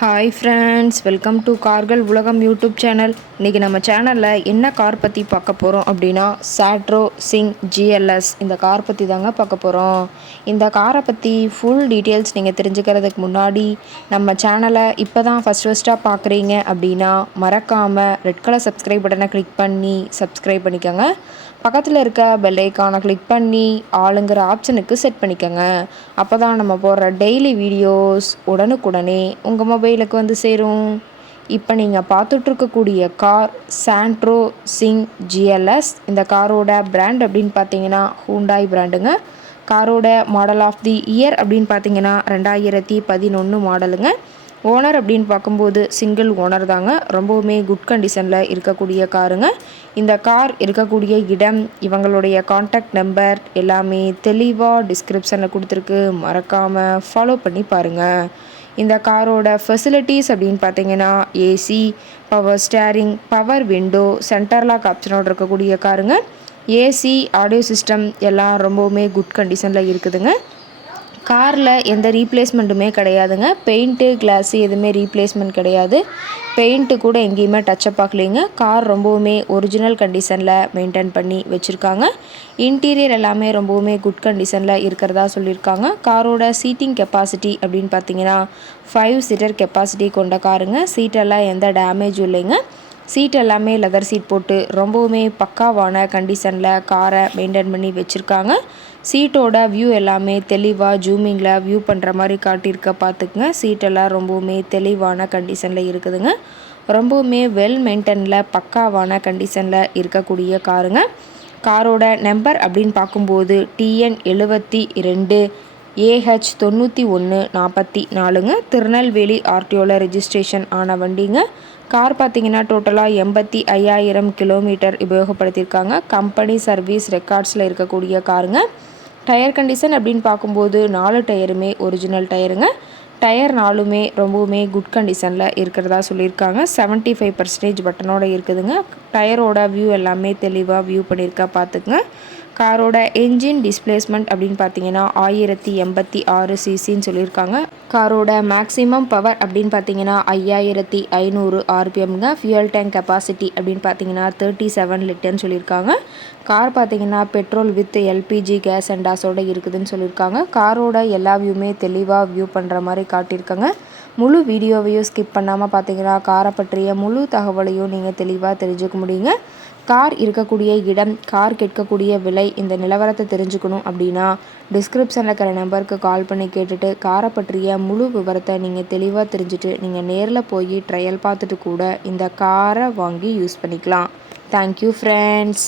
Hi friends, welcome to கார்கள் உலகம் YouTube channel. இன்றைக்கி நம்ம சேனலில் என்ன கார் பற்றி பார்க்க போகிறோம் அப்படின்னா சாட்ரோ சிங் ஜிஎல்எஸ் இந்த கார் பற்றி தாங்க பார்க்க போகிறோம். இந்த காரை பற்றி ஃபுல் டீட்டெயில்ஸ் நீங்கள் தெரிஞ்சுக்கிறதுக்கு முன்னாடி நம்ம சேனலை இப்போ தான் ஃபஸ்ட்டாக பார்க்குறீங்க அப்படின்னா மறக்காமல் ரெட் கலர் சப்ஸ்கிரைப் பட்டனை கிளிக் பண்ணி சப்ஸ்கிரைப் பண்ணிக்கோங்க. பக்கத்தில் இருக்க பெல் ஐக்கானை கிளிக் பண்ணி ஆளுங்கிற ஆப்ஷனுக்கு செட் பண்ணிக்கோங்க. அப்போ தான் நம்ம போடுற டெய்லி வீடியோஸ் உடனுக்குடனே உங்கள் மொபைலுக்கு வந்து சேரும். இப்போ நீங்கள் பார்த்துட்ருக்கக்கூடிய கார் சாண்ட்ரோ சிங் ஜிஎல்எஸ். இந்த காரோட பிராண்ட் அப்படின்னு பார்த்தீங்கன்னா ஹூண்டாய் பிராண்டுங்க. காரோட மாடல் ஆஃப் தி இயர் அப்படின்னு பார்த்தீங்கன்னா 2011 மாடலுங்க. ஓனர் அப்படின்னு பார்க்கும்போது சிங்கிள் ஓனர் தாங்க. ரொம்பவுமே குட் கண்டிஷனில் இருக்கக்கூடிய காருங்க. இந்த கார் இருக்கக்கூடிய இடம், இவங்களுடைய காண்டாக்ட் நம்பர் எல்லாமே தெளிவாக டிஸ்கிரிப்ஷனில் கொடுத்துருக்கு. மறக்காமல் ஃபாலோ பண்ணி பாருங்கள். இந்த காரோட ஃபெசிலிட்டிஸ் அப்படின்னு பார்த்தீங்கன்னா AC, power steering, power window, centre lock ஆப்ஷனோடு இருக்கக்கூடிய காருங்க. ஏசி, ஆடியோ சிஸ்டம் எல்லாம் ரொம்பவுமே குட் கண்டிஷனில் இருக்குதுங்க. காரில் எந்த ரீப்ளேஸ்மெண்ட்டுமே கிடையாதுங்க. பெயிண்ட்டு, கிளாஸு எதுவுமே ரீப்ளேஸ்மெண்ட் கிடையாது. பெயிண்ட்டு கூட எங்கேயுமே டச்சப் ஆகலைங்க. கார் ரொம்பவுமே ஒரிஜினல் கண்டிஷனில் மெயின்டைன் பண்ணி வச்சுருக்காங்க. இன்டீரியர் எல்லாமே ரொம்பவுமே குட் கண்டிஷனில் இருக்கிறதா சொல்லியிருக்காங்க. காரோட சீட்டிங் கெப்பாசிட்டி அப்படின்னு பார்த்தீங்கன்னா 5 சீட்டர் கெப்பாசிட்டி கொண்ட காருங்க. சீட்டெல்லாம் எந்த டேமேஜும் இல்லைங்க. சீட் எல்லாமே லெதர் சீட் போட்டு ரொம்பவுமே பக்காவான கண்டிஷனில் காரை மெயின்டைன் பண்ணி வச்சுருக்காங்க. சீட்டோட வியூ எல்லாமே தெளிவாக ஜூமிங்கில் வியூ பண்ணுற மாதிரி காட்டியிருக்க பார்த்துக்குங்க. சீட்டெல்லாம் ரொம்பவுமே தெளிவான கண்டிஷனில் இருக்குதுங்க. ரொம்பவுமே வெல் மெயின்டெனில் பக்காவான கண்டிஷனில் இருக்கக்கூடிய காருங்க. காரோட நம்பர் அப்படின்னு பார்க்கும்போது TN72 AH 9144ங்க. திருநெல்வேலி ஆர்டிஓவில் ரெஜிஸ்ட்ரேஷன் ஆன வண்டிங்க. கார் பார்த்திங்கன்னா டோட்டலாக 85,000 கிலோமீட்டர் உபயோகப்படுத்தியிருக்காங்க. கம்பெனி சர்வீஸ் ரெக்கார்ட்ஸில் இருக்கக்கூடிய காருங்க. டயர் கண்டிஷன் அப்படின்னு பார்க்கும்போது 4 டயருமே ஒரிஜினல் டயருங்க. டயர் 4மே ரொம்பவுமே குட் கண்டிஷனில் இருக்கிறதா சொல்லியிருக்காங்க. 75% பட்டனோட இருக்குதுங்க. டயரோட வியூ எல்லாமே தெளிவாக வியூ பண்ணியிருக்கா பார்த்துக்குங்க. காரோட என்ஜின் டிஸ்பிளேஸ்மெண்ட் அப்படின்னு பார்த்தீங்கன்னா 1086 சிசின்னு சொல்லியிருக்காங்க. காரோட மேக்ஸிமம் பவர் அப்படின்னு பார்த்தீங்கன்னா 5500 RPMங்க. ஃபியூயல் டேங்க் கெப்பாசிட்டி அப்படின்னு பார்த்தீங்கன்னா 37 லிட்டர்னு சொல்லியிருக்காங்க. கார் பார்த்தீங்கன்னா பெட்ரோல் வித் LPG கேஸ் அண்டாஸோடு இருக்குதுன்னு சொல்லியிருக்காங்க. காரோட எல்லா வியூமே தெளிவாக வியூ பண்ணுற மாதிரி காட்டியிருக்காங்க. முழு வீடியோவையும் ஸ்கிப் பண்ணாமல் பார்த்தீங்கன்னா காரை பற்றிய முழு தகவலையும் நீங்கள் தெளிவாக தெரிஞ்சுக்க முடியுங்க. கார் இருக்கக்கூடிய இடம், கார் கேட்கக்கூடிய விலை, இந்த நிலவரத்தை தெரிஞ்சுக்கணும் அப்படின்னா டிஸ்கிரிப்ஷனில் இருக்கிற நம்பருக்கு கால் பண்ணி கேட்டுட்டு காரை பற்றிய முழு விவரத்தை நீங்கள் தெளிவாக தெரிஞ்சுட்டு நீங்கள் நேரில் போய் ட்ரையல் பார்த்துட்டு கூட இந்த காரை வாங்கி யூஸ் பண்ணிக்கலாம். Thank you friends.